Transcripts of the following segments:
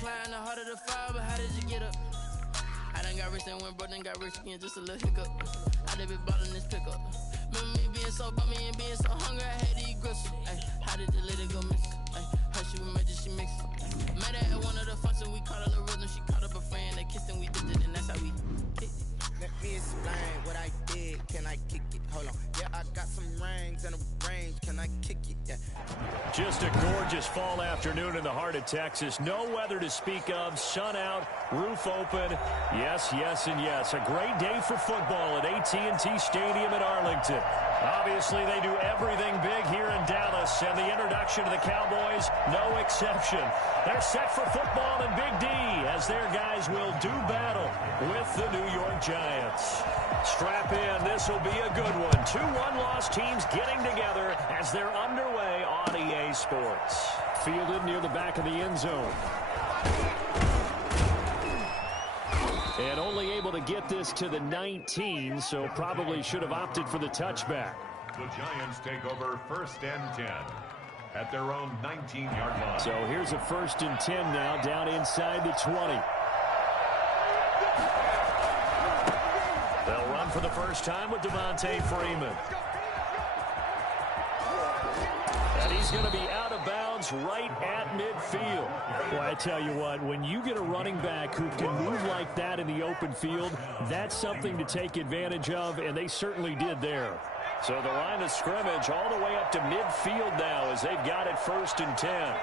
climb, the harder the fall, but how did you get up? I done got rich and went broke, then got rich again, just a little hiccup. I done been ballin' this pickup. Remember me being so bummy and being so hungry, I had to eat gristle. Ay, how did the lady go miss? Ay, how she was major, she mixed it. Met her at one of the functions, we caught her the rhythm. She caught up a friend, they kissed and we did it, and that's how we kicked it. Let me explain what I did. Can I kick it? Hold on. Yeah, I got some rings and a range. Can I kick it? Yeah. Just a gorgeous fall afternoon in the heart of Texas. No weather to speak of. Sun out, roof open. Yes, yes, and yes. A great day for football at AT&T Stadium in Arlington. Obviously, they do everything big here in Dallas, and the introduction to the Cowboys, no exception. They're set for football in Big D as their guys will do battle with the New York Giants. Strap in. This will be a good one. 2 one-loss teams getting together as they're underway on EA Sports. Fielded near the back of the end zone. And only able to get this to the 19, so probably should have opted for the touchback. The Giants take over 1st and 10 at their own 19-yard line. So here's a 1st and 10 now down inside the 20. They'll run for the first time with Devontae Freeman. And he's going to be out of bounds right at midfield. Well, I tell you what, when you get a running back who can move like that in the open field, that's something to take advantage of, and they certainly did there. So the line of scrimmage all the way up to midfield now as they've got it 1st and 10.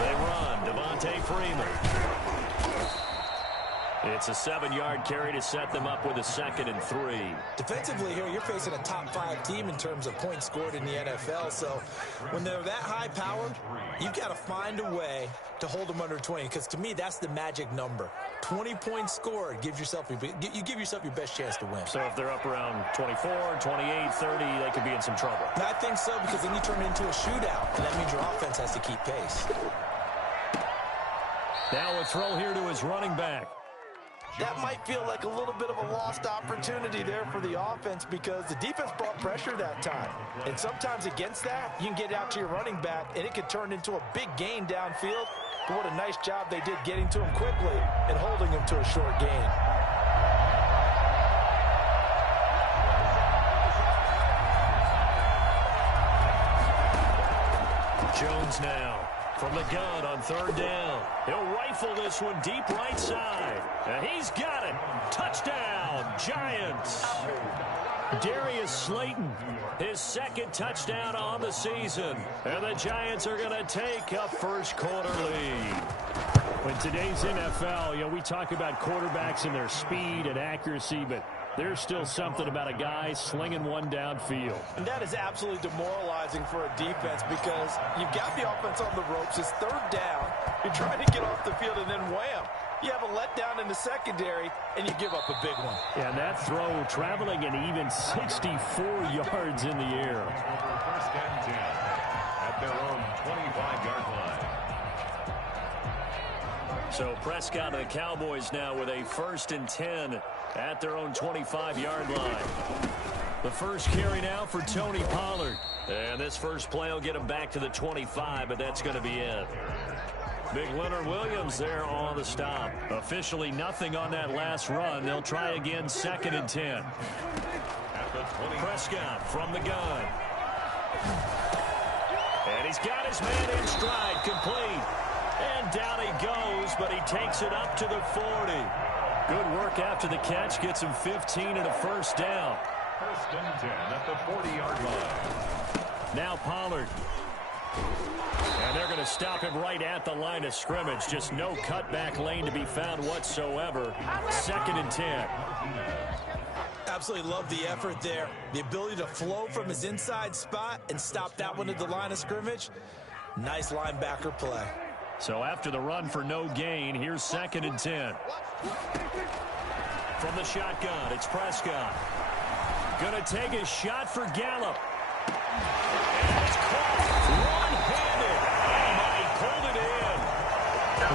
They run. Devontae Freeman. It's a 7-yard carry to set them up with a 2nd and 3. Defensively here, you're facing a top-5 team in terms of points scored in the NFL. So when they're that high-powered, you've got to find a way to hold them under 20. Because to me, that's the magic number. 20 points scored gives yourself you give yourself your best chance to win. So if they're up around 24, 28, 30, they could be in some trouble. I think so, because then you turn it into a shootout, and that means your offense has to keep pace. Now a throw here to his running back. That might feel like a little bit of a lost opportunity there for the offense because the defense brought pressure that time. And sometimes against that, you can get out to your running back, and it could turn into a big gain downfield. But what a nice job they did getting to him quickly and holding him to a short gain. Jones now from the gun on 3rd down. He'll rifle this one deep right side. And he's got it. Touchdown, Giants. Darius Slayton, his 2nd touchdown on the season. And the Giants are going to take a first-quarter lead. In today's NFL, we talk about quarterbacks and their speed and accuracy, but there's still something about a guy slinging one downfield. And that is absolutely demoralizing for a defense because you've got the offense on the ropes. It's 3rd down. You're trying to get off the field, and then wham. You have a letdown in the secondary, and you give up a big one. Yeah, and that throw traveling an even 64 yards in the air. 1st and 10 at their own 25-yard line. So Prescott and the Cowboys now with a 1st and 10 at their own 25-yard line. The first carry now for Tony Pollard. And this first play will get him back to the 25, but that's going to be it. Big Leonard Williams there on the stop. Officially nothing on that last run. They'll try again 2nd and 10. Prescott from the gun. And he's got his man in stride, complete. And down he goes, but he takes it up to the 40. Good work after the catch. Gets him 15 and a 1st down. 1st and 10 at the 40-yard line. Now Pollard. And they're going to stop him right at the line of scrimmage. Just no cutback lane to be found whatsoever. 2nd and 10. Absolutely love the effort there. The ability to flow from his inside spot and stop that one at the line of scrimmage. Nice linebacker play. So after the run for no gain, here's 2nd and 10. From the shotgun, it's Prescott. Going to take a shot for Gallup. And it's caught one-handed. And he pulled it in.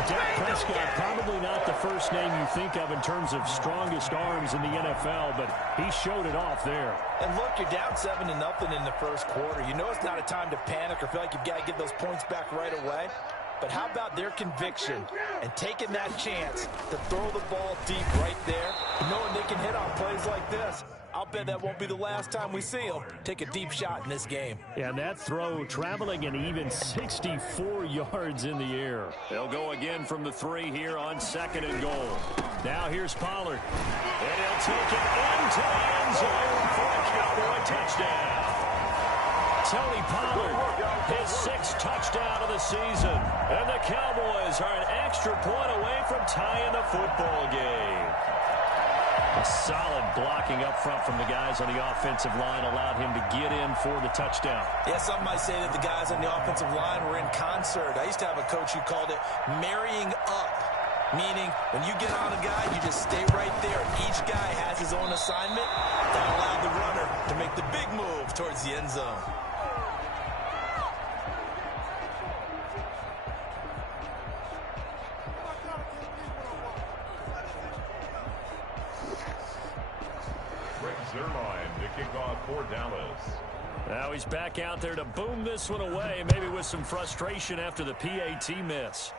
Dak Scott, probably not the first name you think of in terms of strongest arms in the NFL, but he showed it off there. And look, you're down 7-0 in the first quarter. You know it's not a time to panic or feel like you've got to get those points back right away. But how about their conviction and taking that chance to throw the ball deep right there, knowing they can hit on plays like this? I'll bet that won't be the last time we see them take a deep shot in this game. Yeah, that throw traveling an even 64 yards in the air. They'll go again from the 3 here on 2nd and goal. Now here's Pollard. And he'll take it into the end zone for a Cowboy touchdown. Tony Pollard, his 6th touchdown of the season. And the Cowboys are an extra point away from tying the football game. A solid blocking up front from the guys on the offensive line allowed him to get in for the touchdown. Yeah, some might say that the guys on the offensive line were in concert. I used to have a coach who called it marrying up, meaning when you get on a guy, you just stay right there. Each guy has his own assignment. That allowed the runner to make the big move towards the end zone. To kick off for Dallas. Now he's back out there to boom this one away, maybe with some frustration after the PAT miss.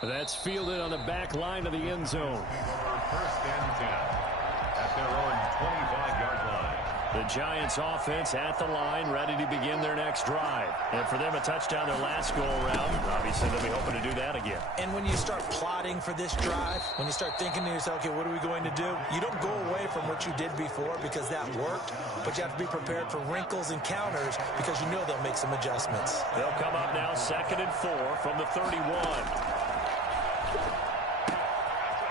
That's fielded on the back line of the end zone. 1st and 10 at their own 25-yard line. The Giants offense at the line, ready to begin their next drive. And for them, a touchdown their last go-around. Obviously, they'll be hoping to do that again. And when you start plotting for this drive, when you start thinking to yourself, okay, what are we going to do? You don't go away from what you did before because that worked, but you have to be prepared for wrinkles and counters because you know they'll make some adjustments. They'll come up now 2nd and 4 from the 31.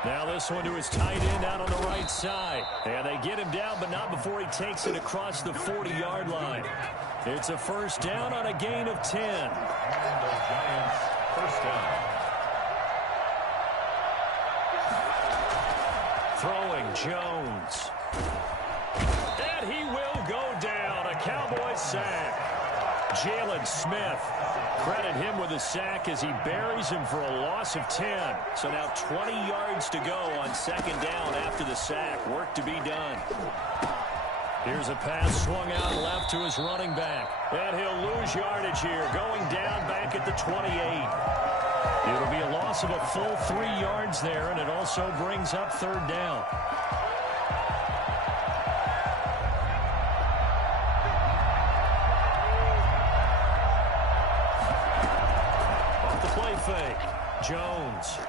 Now this one to his tight end out on the right side. And they get him down, but not before he takes it across the 40-yard line. It's a 1st down on a gain of 10. And the Giants 1st down. Throwing Jones. And he will go down. A Cowboys sack. Jalen Smith. Credit him with a sack as he buries him for a loss of 10. So now 20 yards to go on 2nd down after the sack. Work to be done. Here's a pass swung out left to his running back. And he'll lose yardage here, going down back at the 28. It'll be a loss of a full 3 yards there, and it also brings up 3rd down. Fake. Jones.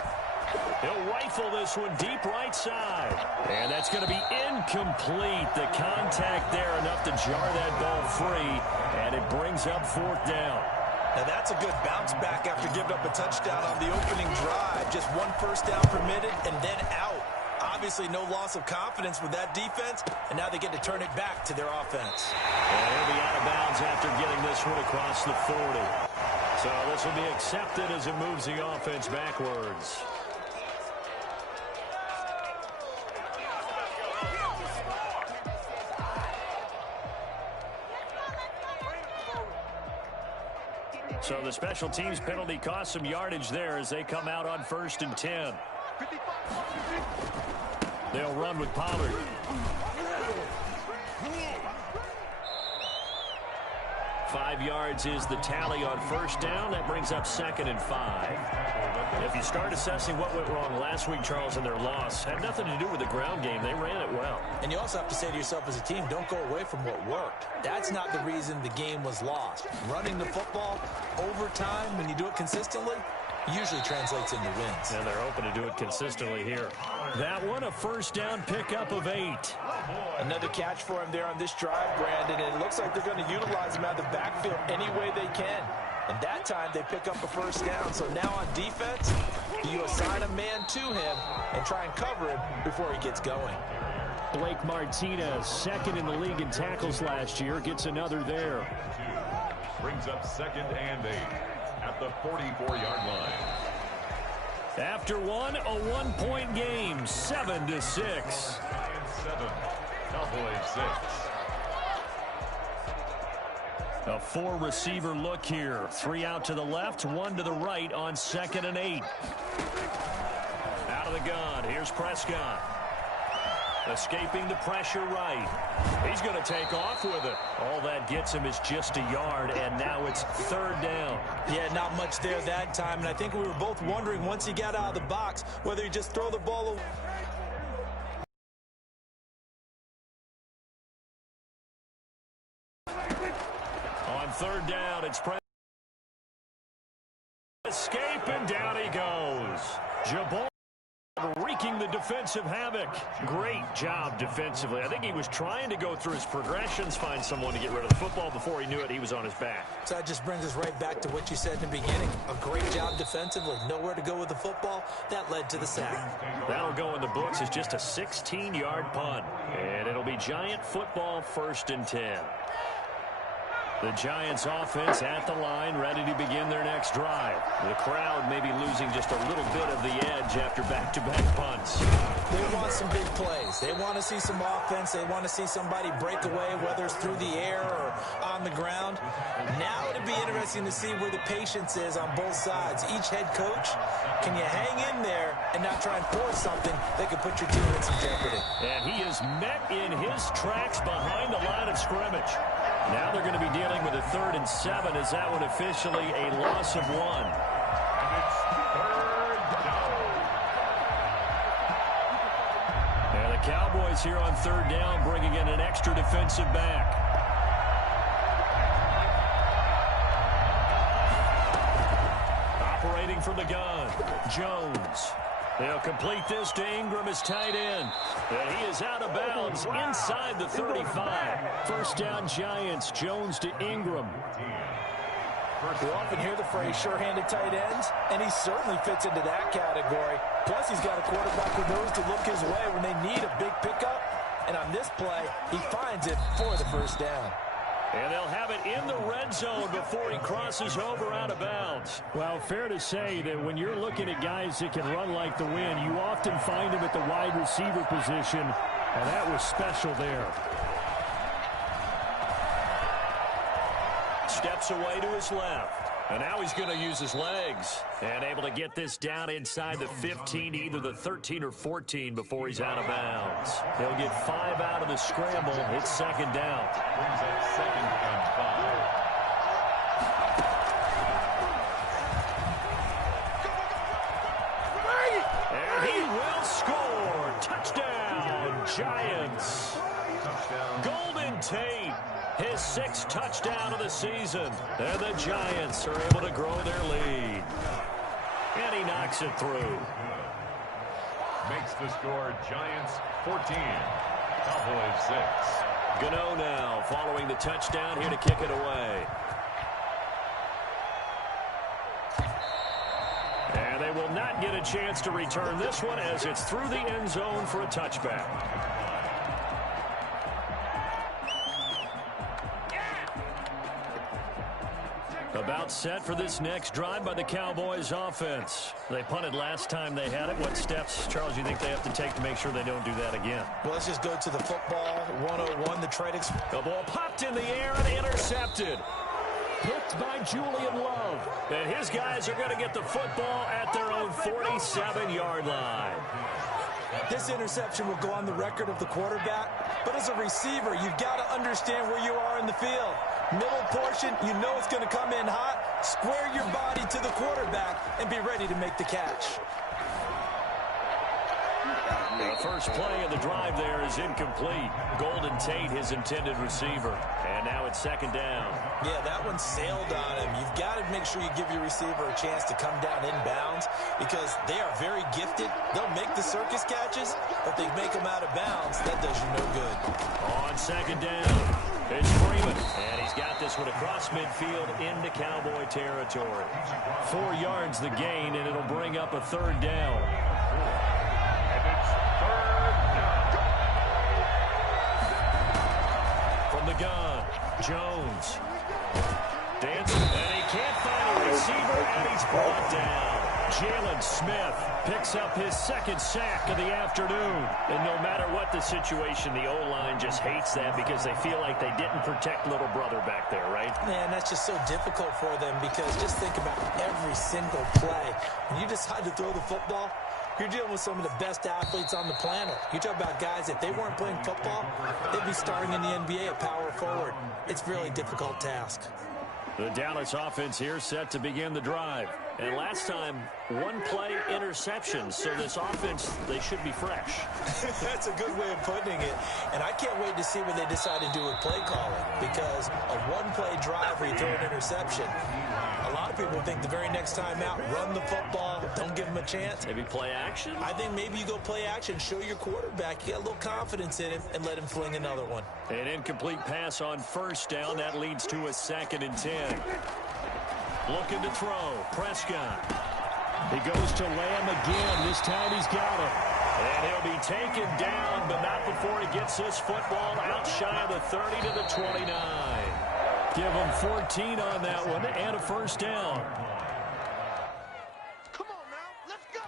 He'll rifle this one deep right side. And that's going to be incomplete. The contact there enough to jar that ball free. And it brings up 4th down. Now that's a good bounce back after giving up a touchdown on the opening drive. Just 1 first down permitted and then out. Obviously no loss of confidence with that defense. And now they get to turn it back to their offense. And he'll be out of bounds after getting this one across the 40. So this will be accepted as it moves the offense backwards. So the special teams penalty cost some yardage there as they come out on 1st and 10. They'll run with Pollard. 5 yards is the tally on 1st down. That brings up 2nd and 5. If you start assessing what went wrong last week, Charles, in their loss, had nothing to do with the ground game. They ran it well. And you also have to say to yourself as a team, don't go away from what worked. That's not the reason the game was lost. Running the football over time, when you do it consistently, usually translates into wins. And they're hoping to do it consistently here. That one, a 1st down pickup of 8. Another catch for him there on this drive, Brandon, and it looks like they're going to utilize him out of the backfield any way they can. And that time they pick up a 1st down. So now on defense, you assign a man to him and try and cover him before he gets going. Blake Martinez, 2nd in the league in tackles last year, gets another there. Brings up 2nd and 8 at the 44-yard line. After one, a 1-point game, 7-6. Giants 7, Cowboys 6. A four-receiver look here. 3 out to the left, 1 to the right on 2nd and 8. Out of the gun, here's Prescott. Escaping the pressure right. He's going to take off with it. All that gets him is just a yard, and now it's 3rd down. Yeah, not much there that time, and I think we were both wondering once he got out of the box whether he just throw the ball away. On 3rd down, it's escape, and down he goes. Jabbar wreaking the defensive havoc. Great job defensively. I think he was trying to go through his progressions, find someone to get rid of the football. Before he knew it, he was on his back. So that just brings us right back to what you said in the beginning. A great job defensively. Nowhere to go with the football. That led to the sack. That'll go in the books as just a 16-yard punt. And it'll be Giant football, 1st and 10. The Giants offense at the line, ready to begin their next drive. The crowd may be losing just a little bit of the edge after back-to-back punts. They want some big plays. They want to see some offense. They want to see somebody break away, whether it's through the air or on the ground. Now it'll be interesting to see where the patience is on both sides. Each head coach, can you hang in there and not try and force something that could put your team in some jeopardy? And he is met in his tracks behind the line of scrimmage. Now they're going to be dealing with a 3rd and 7 as that one officially a loss of 1. And it's 3rd down. And the Cowboys here on 3rd down bringing in an extra defensive back. Operating from the gun, Jones. They'll complete this to Ingram as tight end. And he is out of bounds inside the 35. 1st down Giants, Jones to Ingram. We often hear the phrase sure-handed tight ends, and he certainly fits into that category. Plus, he's got a quarterback who knows to look his way when they need a big pickup. And on this play, he finds it for the 1st down. And they'll have it in the red zone before he crosses over out of bounds. Well, fair to say that when you're looking at guys that can run like the wind, you often find them at the wide receiver position, and that was special there. Steps away to his left. And now he's going to use his legs. And able to get this down inside the 15, either the 13 or 14 before he's out of bounds. He'll get 5 out of the scramble. It's 2nd down. Brings up 2nd and 5. And he will score. Touchdown, Giants. Touchdown. Golden Tate, his 6th touchdown of the season. And the Giants are able to grow their lead. And he knocks it through. Makes the score Giants 14, Cowboys 6. Gano now following the touchdown here to kick it away. And they will not get a chance to return this one as it's through the end zone for a touchback. About set for this next drive by the Cowboys offense. They punted last time they had it. What steps, Charles, you think they have to take to make sure they don't do that again? Well, let's just go to the football 101, the trade. The ball popped in the air and intercepted. Picked by Julian Love. And his guys are going to get the football at their own 47-yard line. This interception will go on the record of the quarterback, but as a receiver, you've got to understand where you are in the field. Middle portion, you know it's going to come in hot. Square your body to the quarterback and be ready to make the catch. The first play of the drive there is incomplete. Golden Tate, his intended receiver. And now it's 2nd down. Yeah, that one sailed on him. You've got to make sure you give your receiver a chance to come down inbounds because they are very gifted. They'll make the circus catches, but they make them out of bounds. That does you no good. On 2nd down, it's Freeman. And he's got this one across midfield into Cowboy territory. 4 yards the gain, and it'll bring up a 3rd down. From the gun, Jones. Dancing, and he can't find a receiver, and he's brought down. Jalen Smith picks up his second sack of the afternoon. And no matter what the situation, the O-line just hates that because they feel like they didn't protect little brother back there, right? Man, that's just so difficult for them because just think about every single play. When you decide to throw the football, you're dealing with some of the best athletes on the planet. You talk about guys, if they weren't playing football, they'd be starting in the NBA at power forward. It's a really difficult task. The Dallas offense here set to begin the drive. And last time, one play interception. So this offense, they should be fresh. That's a good way of putting it. And I can't wait to see what they decide to do with play calling. Because a one-play drive where you throw an interception, a lot of people think the very next time out, run the football, don't give them a chance. Maybe play action? I think maybe you go play action, show your quarterback, you got a little confidence in him, and let him fling another one. An incomplete pass on first down. That leads to a 2nd and 10. Looking to throw. Prescott. He goes to Lamb again. This time he's got it. And he'll be taken down, but not before he gets this football out shy of the 30 to the 29. Give him 14 on that one and a first down. Come on now, let's go.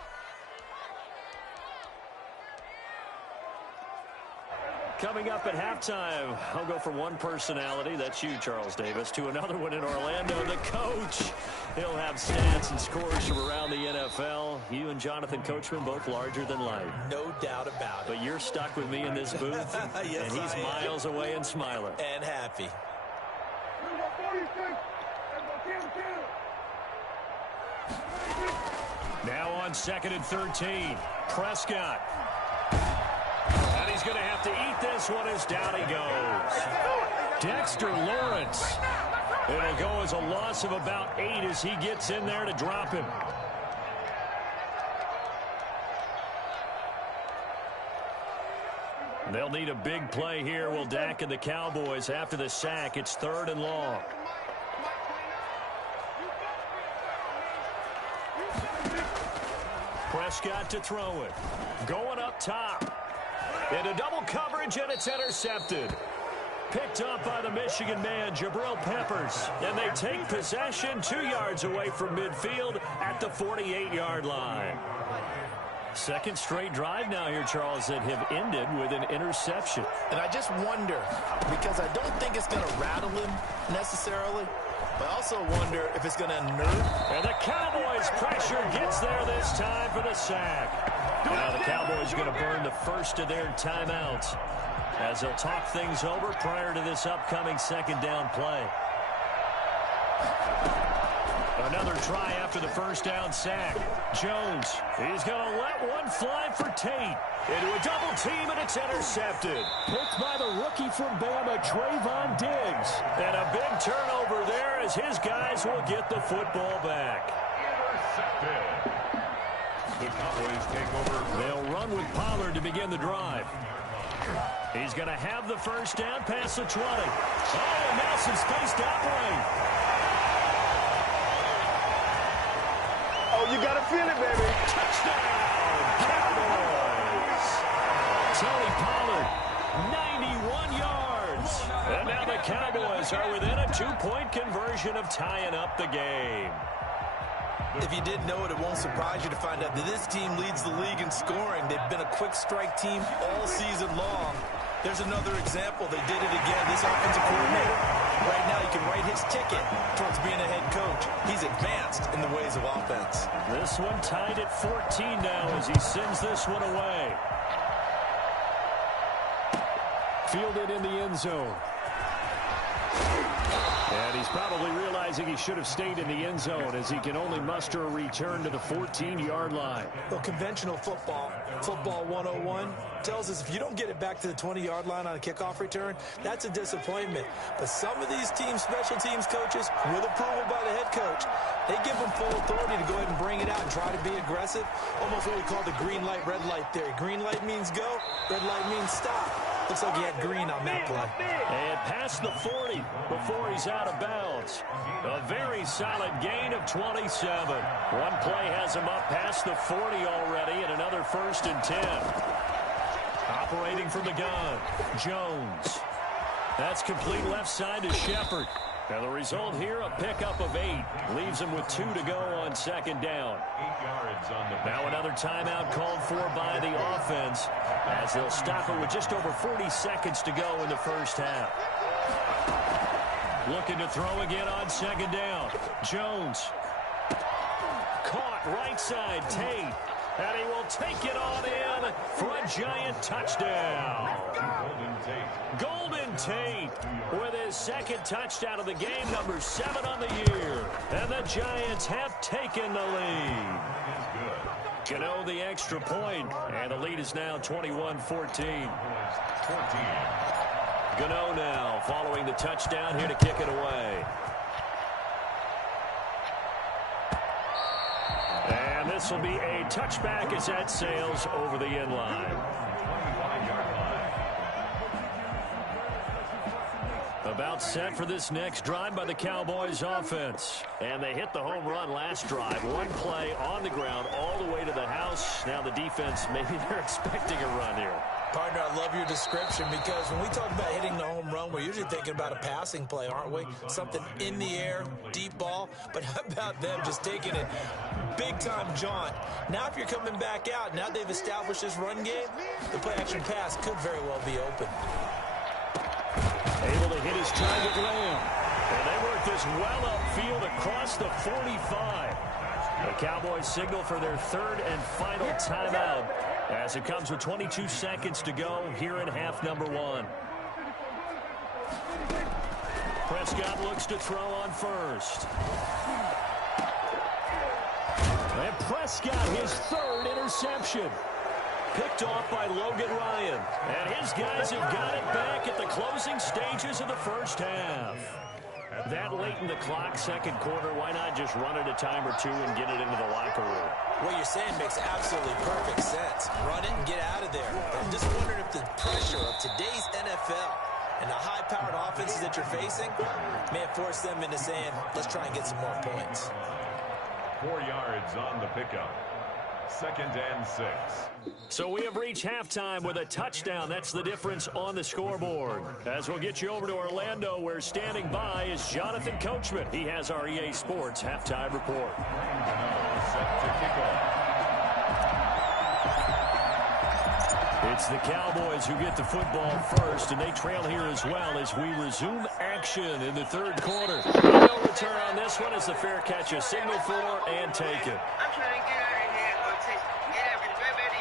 Coming up at halftime, I'll go from one personality, that's you, Charles Davis, to another one in Orlando, the coach. He'll have stats and scores from around the NFL. You and Jonathan Coachman, both larger than life. No doubt about it. But you're stuck with me in this booth, Yes, and he's miles away and smiling. And happy. Now on 2nd and 13, Prescott. And he's going to have to eat this one as down he goes. Dexter Lawrence. It'll go as a loss of about 8 as he gets in there to drop him. They'll need a big play here. Will Dak and the Cowboys after the sack. It's 3rd and long. Prescott to throw it. Going up top. Into double coverage, and it's intercepted. Picked up by the Michigan man, Jabril Peppers. And they take possession 2 yards away from midfield at the 48-yard line. Second straight drive now here, Charles, that have ended with an interception. And I just wonder, because I don't think it's going to rattle him necessarily, but I also wonder if it's going to unnerve. And the Cowboys' pressure gets there this time for the sack. Now the Cowboys are going to burn the first of their timeouts as they'll talk things over prior to this upcoming 2nd down play. Another try after the first down sack. Jones, he's going to let one fly for Tate. Into a double team, and it's intercepted. Picked by the rookie from Bama, Trayvon Diggs. And a big turnover there as his guys will get the football back. Intercepted. The Cowboys take over. They'll run with Pollard to begin the drive. He's going to have the first down past the 20. Oh, and now some space to operate. Oh, you gotta feel it, baby. Touchdown, Cowboys. Tony Pollard, 91 yards. And now the Cowboys are within a 2-point conversion of tying up the game. If you didn't know it, it won't surprise you to find out that this team leads the league in scoring. They've been a quick strike team all season long. There's another example. They did it again. This offensive coordinator, right now, you can write his ticket towards being a head coach. He's advanced in the ways of offense. This one tied at 14 now as he sends this one away. Fielded in the end zone. And he's probably realizing he should have stayed in the end zone as he can only muster a return to the 14-yard line. Well, conventional football 101, tells us if you don't get it back to the 20-yard line on a kickoff return, that's a disappointment. But some of these teams, special teams coaches, with approval by the head coach, they give them full authority to go ahead and bring it out and try to be aggressive. Almost what we call the green light, red light theory. Green light means go, red light means stop. Looks like he had green on that play. And past the 40 before he's out of bounds. A very solid gain of 27. One play has him up past the 40 already, and another 1st and 10. Operating from the gun, Jones. That's complete left side to Shepard. And the result here, a pickup of 8. Leaves them with 2 to go on second down. 8 yards on the Now another timeout called for by the offense as they'll stop it with just over 40 seconds to go in the first half. Looking to throw again on second down. Jones. Caught right side. Tate. And he will take it on in for a giant touchdown. Golden Tate with his second touchdown of the game, number 7 on the year. And the Giants have taken the lead. Gano the extra point, and the lead is now 21-14. Gano now following the touchdown here to kick it away. And this will be a touchback as that sails over the end line. About set for this next drive by the Cowboys offense. And they hit the home run last drive. One play on the ground all the way to the house. Now the defense, maybe they're expecting a run here. Partner, I love your description because when we talk about hitting the home run, we're usually thinking about a passing play, aren't we? Something in the air, deep ball. But how about them just taking it big-time jaunt? Now if you're coming back out, now they've established this run game, the play-action pass could very well be open. Able to hit his target layup. And they work this well upfield across the 45. The Cowboys signal for their third and final timeout as it comes with 22 seconds to go here in half number 1. Prescott looks to throw on first. And Prescott, his third interception. Picked off by Logan Ryan. And his guys have got it back at the closing stages of the first half. That late in the clock, second quarter, why not just run it a time or two and get it into the locker room? What you're saying makes absolutely perfect sense. Run it and get out of there. But I'm just wondering if the pressure of today's NFL and the high-powered offenses that you're facing may have forced them into saying, let's try and get some more points. 4 yards on the pickup. 2nd and 6. So we have reached halftime with a touchdown. That's the difference on the scoreboard. As we'll get you over to Orlando, where standing by is Jonathan Coachman. He has our EA Sports halftime report. Set to kick off. It's the Cowboys who get the football first, and they trail here as well as we resume action in the third quarter. No return on this one as the fair catch is signaled for and taken. I'm trying to get out of here. Get everything right back to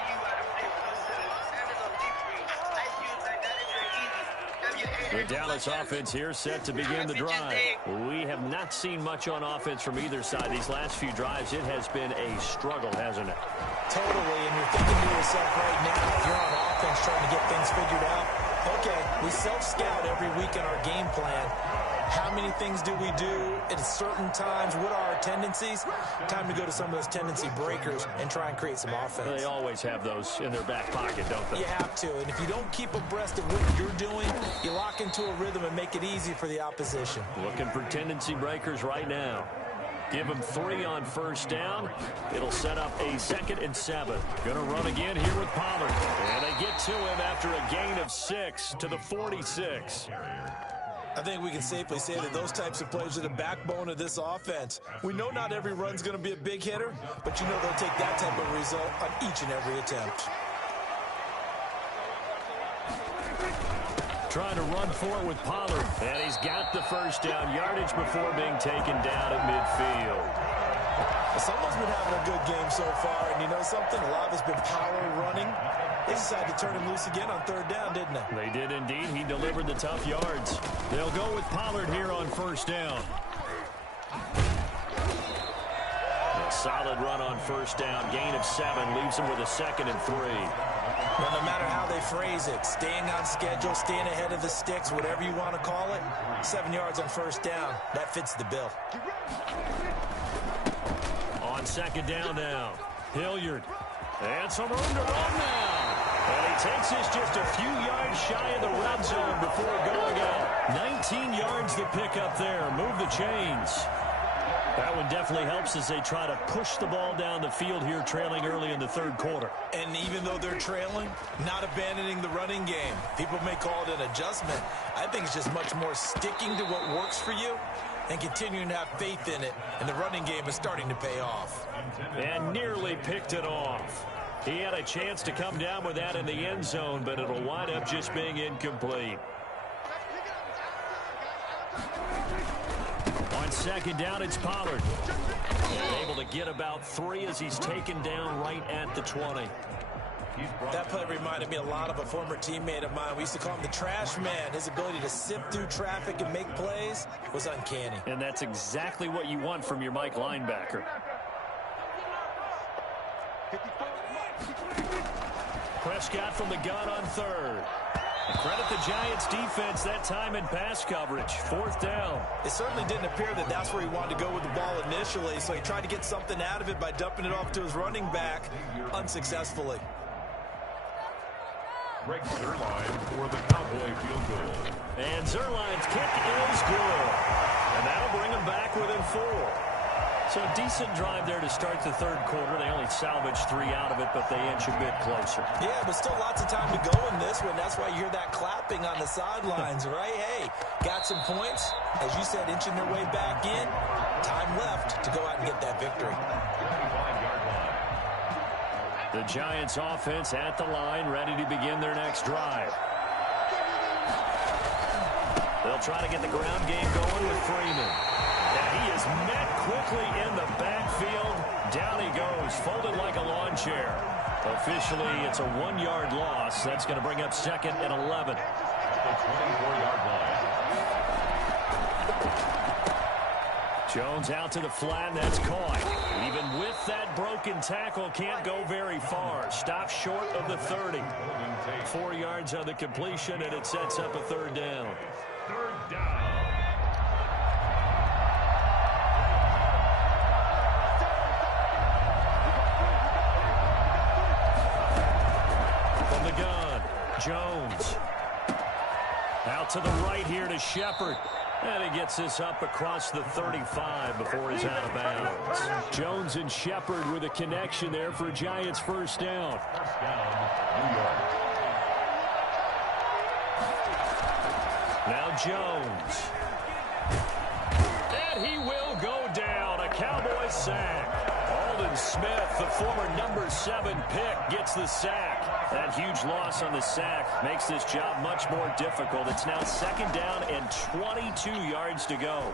you. The Dallas offense here set to begin the drive. We have not seen much on offense from either side. These last few drives, it has been a struggle, hasn't it? Totally, and you're thinking to yourself right now, if you're on offense trying to get things figured out, okay, we self-scout every week in our game plan. How many things do we do at certain times? What are our tendencies? Time to go to some of those tendency breakers and try and create some offense. They always have those in their back pocket, don't they? You have to, and if you don't keep abreast of what you're doing, you lock into a rhythm and make it easy for the opposition. Looking for tendency breakers right now. Give them 3 on first down. It'll set up a 2nd and 7. Going to run again here with Pollard. And they get to him after a gain of 6 to the 46. I think we can safely say that those types of plays are the backbone of this offense. We know not every run's going to be a big hitter, but you know they'll take that type of result on each and every attempt. Trying to run for it with Pollard. And he's got the first down yardage before being taken down at midfield. Someone's been having a good game so far, and you know something? A lot of it's been power running. They decided to turn him loose again on third down, didn't they? They did indeed. He delivered the tough yards. They'll go with Pollard here on first down. A solid run on first down. Gain of 7 leaves him with a 2nd and 3. Well, no matter how they phrase it, staying on schedule, staying ahead of the sticks, whatever you want to call it, 7 yards on first down, that fits the bill. On second down now, Hilliard. And some room to run now. And he takes this just a few yards shy of the red zone before going out. 19 yards to pick up there. Move the chains. That one definitely helps as they try to push the ball down the field here, trailing early in the third quarter. And even though they're trailing, not abandoning the running game. People may call it an adjustment. I think it's just much more sticking to what works for you and continuing to have faith in it. And the running game is starting to pay off. And nearly picked it off. He had a chance to come down with that in the end zone, but it'll wind up just being incomplete. On second down, it's Pollard. Able to get about 3 as he's taken down right at the 20. That play reminded me a lot of a former teammate of mine. We used to call him the trash man. His ability to sift through traffic and make plays was uncanny. And that's exactly what you want from your Mike linebacker. Prescott from the gun on third. Credit the Giants defense that time in pass coverage. Fourth down. It certainly didn't appear that that's where he wanted to go with the ball initially, so he tried to get something out of it by dumping it off to his running back unsuccessfully. Greg Zuerlein for the Cowboy field goal. And Zuerlein's kick is good. And that'll bring him back within 4. So a decent drive there to start the third quarter. They only salvaged 3 out of it, but they inch a bit closer. Yeah, but still lots of time to go in this one. That's why you hear that clapping on the sidelines, right? Hey, got some points. As you said, inching their way back in. Time left to go out and get that victory. The Giants offense at the line, ready to begin their next drive. They'll try to get the ground game going with Freeman. And he is met quickly in the backfield. Down he goes, folded like a lawn chair. Officially, it's a 1-yard loss. That's going to bring up second and 11. The 24-yard line. Jones out to the flat, and that's caught. Even with that broken tackle, can't go very far. Stop short of the 30. 4 yards on the completion, and it sets up a third down. Third down. From the gun, Jones. Out to the right here to Shepard. And he gets this up across the 35 before he's out of bounds. Jones and Shepard with a connection there for Giants first down. First down, New York. Now Jones. And he will go down. A Cowboy sack. Alden Smith, the former number 7 pick, gets the sack. That huge loss on the sack makes this job much more difficult. It's now second down and 22 yards to go.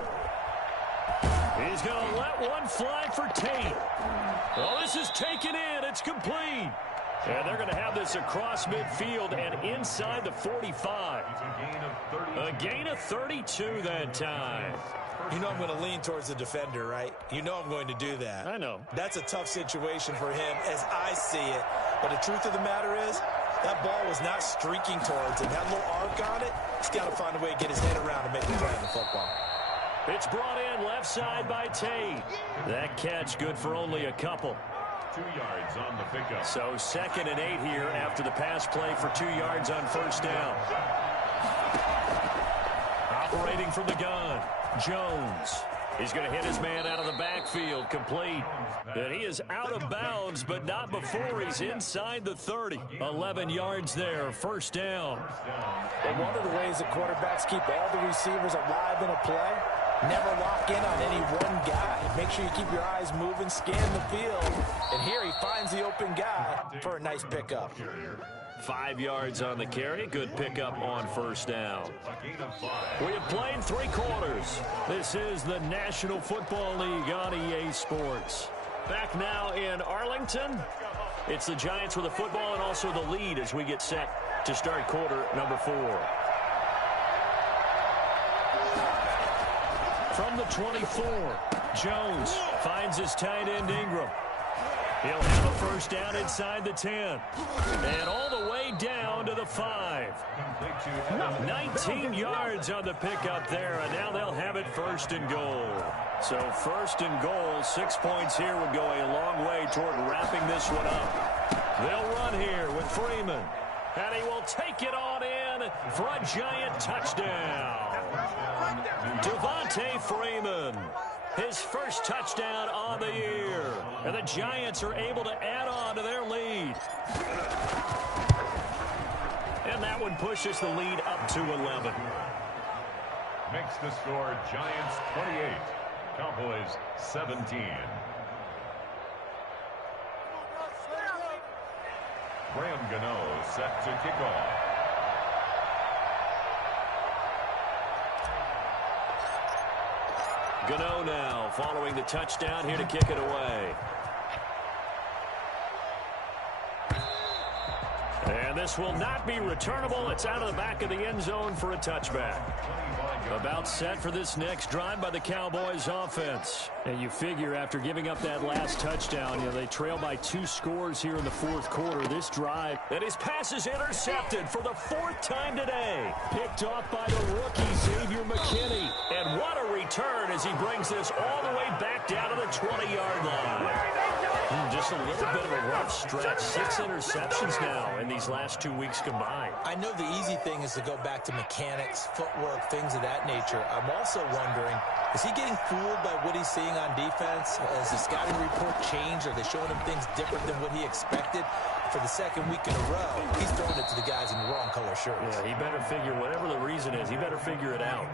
He's going to let one fly for Tate. Well, this is taken in. It's complete. And they're going to have this across midfield and inside the 45. A gain of 32 that time. You know I'm going to lean towards the defender, right? You know I'm going to do that. I know. That's a tough situation for him as I see it. But the truth of the matter is, that ball was not streaking towards him. That little arc on it, he's got to find a way to get his head around and make the play on the football. It's brought in left side by Tate. That catch good for only a couple. 2 yards on the pickup. So second and 8 here after the pass play for 2 yards on first down. Operating from the gun, Jones. He's going to hit his man out of the backfield, complete. And he is out of bounds, but not before he's inside the 30. 11 yards there, first down. And one of the ways that quarterbacks keep all the receivers alive in a play, never lock in on any one guy. Make sure you keep your eyes moving, scan the field. And here he finds the open guy for a nice pickup. 5 yards on the carry. Good pickup on first down. We have played 3 quarters. This is the National Football League on EA Sports. Back now in Arlington. It's the Giants with the football and also the lead as we get set to start quarter number 4. From the 24, Jones finds his tight end Ingram. He'll have a first down inside the 10. And all the way down to the 5. 19 yards on the pickup there, and now they'll have it first and goal. So first and goal, 6 points here would go a long way toward wrapping this one up. They'll run here with Freeman. And he will take it on in for a Giant touchdown. Devontae Freeman. His first touchdown on the year. And the Giants are able to add on to their lead. And that one pushes the lead up to 11. Makes the score Giants 28, Cowboys 17. Graham Gano set to kick off. Gano now following the touchdown here to kick it away. And this will not be returnable. It's out of the back of the end zone for a touchback. About set for this next drive by the Cowboys offense. And you figure after giving up that last touchdown, they trail by 2 scores here in the fourth quarter. This drive, and his pass is intercepted for the 4th time today. Picked off by the rookie, Xavier McKinney. And what a return as he brings this all the way back down to the 20-yard line. Just a little bit of a rough stretch. 6 interceptions now in these last 2 weeks combined. I know the easy thing is to go back to mechanics, footwork, things of that nature. I'm also wondering, is he getting fooled by what he's seeing on defense? Has the scouting report changed? Are they showing him things different than what he expected? For the 2nd week in a row, he's throwing it to the guys in the wrong color shirts. Yeah, he better figure, whatever the reason is, he better figure it out.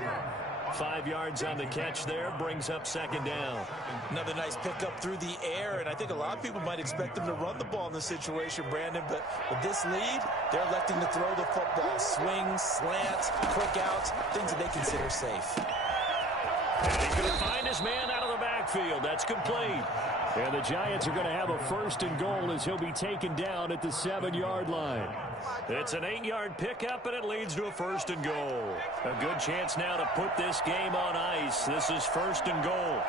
5 yards on the catch there, brings up 2nd down. Another nice pickup through the air, and I think a lot of people might expect him to run the ball in this situation, Brandon, but with this lead, they're electing to throw the football. Swings, slants, quick outs, things that they consider safe. And he's going to find his man out of the backfield. That's complete. And the Giants are going to have a 1st and goal as he'll be taken down at the 7-yard line. It's an 8-yard pickup, and it leads to a 1st and goal. A good chance now to put this game on ice. This is 1st and goal.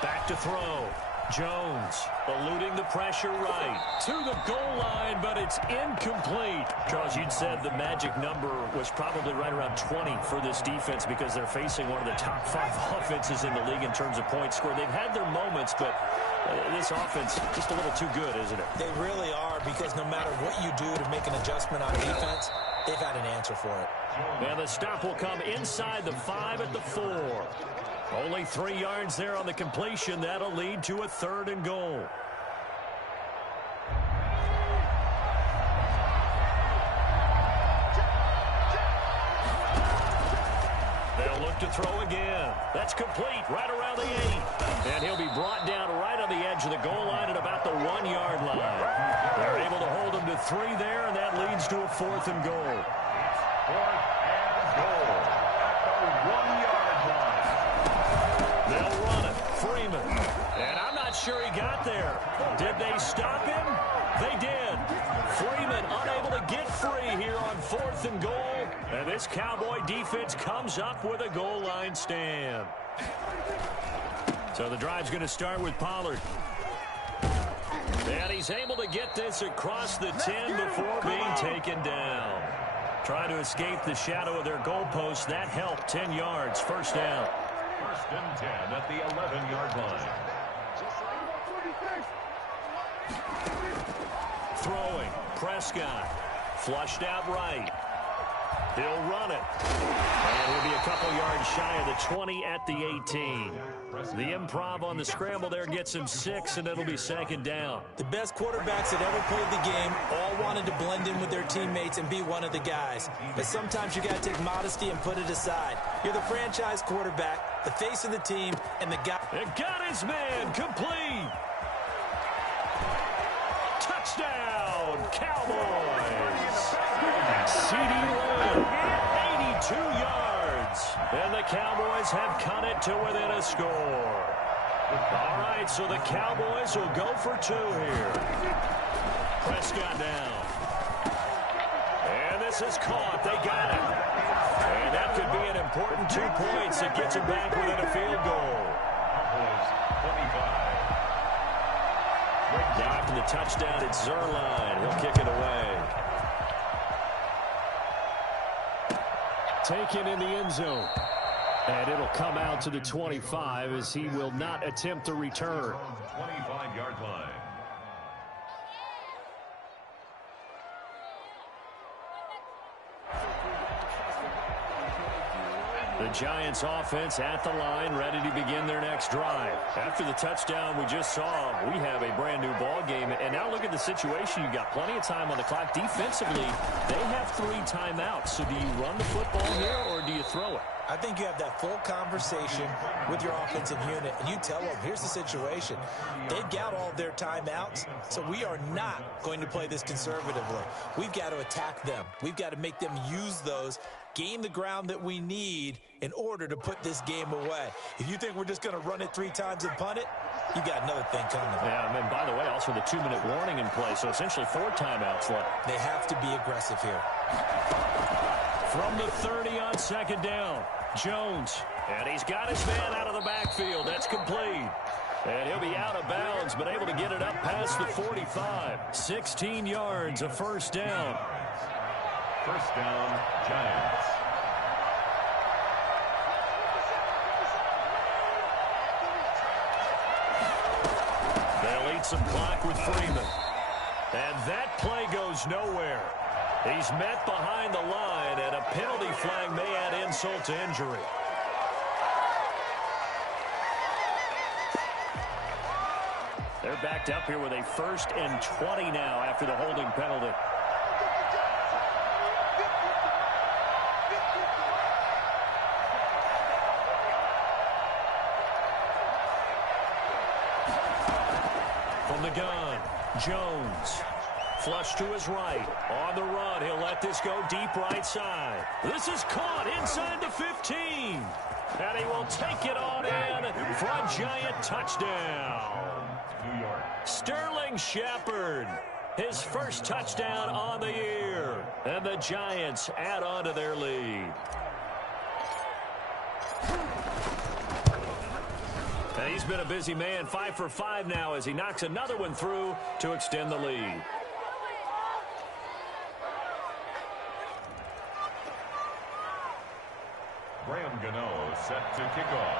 Back to throw. Jones eluding the pressure right to the goal line, but it's incomplete. Charles, you'd said the magic number was probably right around 20 for this defense because they're facing one of the top 5 offenses in the league in terms of points scored. They've had their moments, but this offense just a little too good, isn't it? They really are, because no matter what you do to make an adjustment on defense, they've had an answer for it. And the stop will come inside the 5 at the 4. Only 3 yards there on the completion. That'll lead to a 3rd and goal. They'll look to throw again. That's complete right around the 8. And he'll be brought down right on the edge of the goal line at about the 1-yard line. They're able to hold him to 3 there, and that leads to a 4th and goal. 4th and goal at the 1-yard line. They'll run it. Freeman. And I'm not sure he got there. Did they stop him? They did. Freeman unable to get free here on 4th and goal. And this Cowboy defense comes up with a goal line stand. So the drive's going to start with Pollard. And he's able to get this across the 10 before being taken down. Trying to escape the shadow of their goalpost. That helped. 10 yards. 1st down. 1st and 10 at the 11-yard line. Throwing. Prescott. Flushed out right. He'll run it. And he'll be a couple yards shy of the 20 at the 18. The improv on the scramble there gets him 6, and it'll be 2nd down. The best quarterbacks that ever played the game all wanted to blend in with their teammates and be one of the guys. But sometimes you got to take modesty and put it aside. You're the franchise quarterback, the face of the team, and the guy. It got his man complete. Touchdown, Cowboys. C.D. Lamb, 82 yards. And the Cowboys have cut it to within a score. All right, so the Cowboys will go for 2 here. Prescott down. And this is caught. They got it. And that could be an important 2 points that gets them back within a field goal. Now after the touchdown, it's Zerline. He'll kick it away. Taken in the end zone. And it'll come out to the 25 as he will not attempt to return. 25-yard line. The Giants offense at the line, ready to begin their next drive. After the touchdown we just saw, we have a brand new ball game. And now look at the situation. You've got plenty of time on the clock. Defensively, they have 3 timeouts. So do you run the football here or do you throw it? I think you have that full conversation with your offensive unit, and you tell them, here's the situation. They've got all their timeouts, so we are not going to play this conservatively. We've got to attack them. We've got to make them use those, gain the ground that we need in order to put this game away. If you think we're just going to run it 3 times and punt it, you got another thing coming. Yeah, and by the way, also the 2-minute warning in play, so essentially 4 timeouts left. They have to be aggressive here. From the 30 on second down, Jones. And he's got his man out of the backfield. That's complete. And he'll be out of bounds, but able to get it up past the 45. 16 yards, a first down. First down, Giants. They'll eat some clock with Freeman. And that play goes nowhere. He's met behind the line, and a penalty flag may add insult to injury. They're backed up here with a 1st and 20 now after the holding penalty. From the gun, Jones. Flush to his right. On the run, he'll let this go deep right side. This is caught inside the 15. And he will take it on in for a Giant touchdown. New York. Sterling Shepard, his first touchdown on the year. And the Giants add on to their lead. And he's been a busy man, 5 for 5 now as he knocks another one through to extend the lead. Graham Gano set to kick off.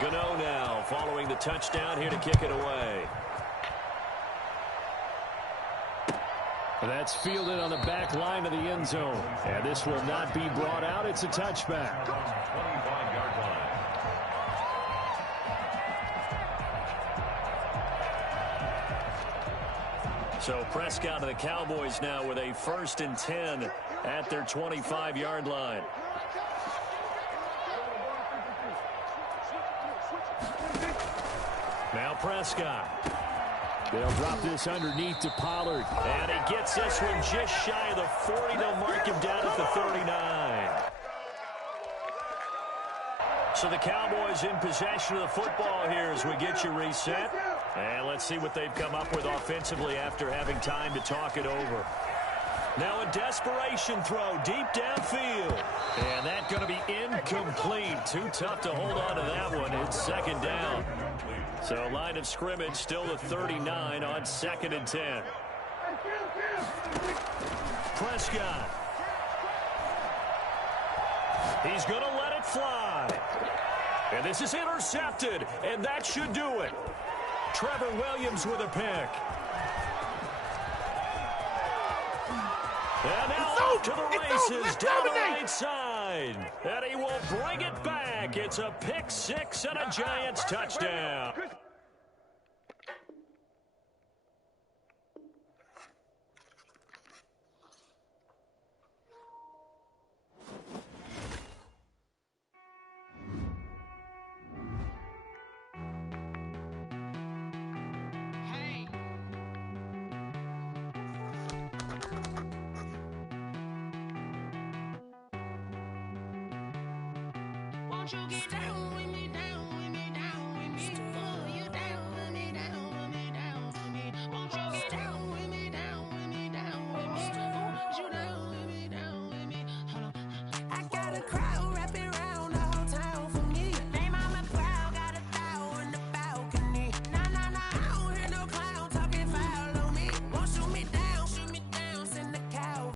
Gano now following the touchdown here to kick it away. That's fielded on the back line of the end zone. And this will not be brought out. It's a touchback. 25-yard line. So Prescott and the Cowboys now with a 1st and 10 at their 25-yard line. Now Prescott. They'll drop this underneath to Pollard. And he gets this one just shy of the 40. They'll mark him down at the 39. So the Cowboys in possession of the football here as we get you reset. And let's see what they've come up with offensively after having time to talk it over. Now a desperation throw deep downfield. And that's going to be incomplete. Too tough to hold on to that one. It's 2nd down. So line of scrimmage still the 39 on 2nd and 10. Prescott. He's going to let it fly. And this is intercepted. And that should do it. Trevor Williams with a pick. And now off to the races down the right side. And he will bring it back. It's a pick 6 and a Giants touchdown. Won't you get down with me, down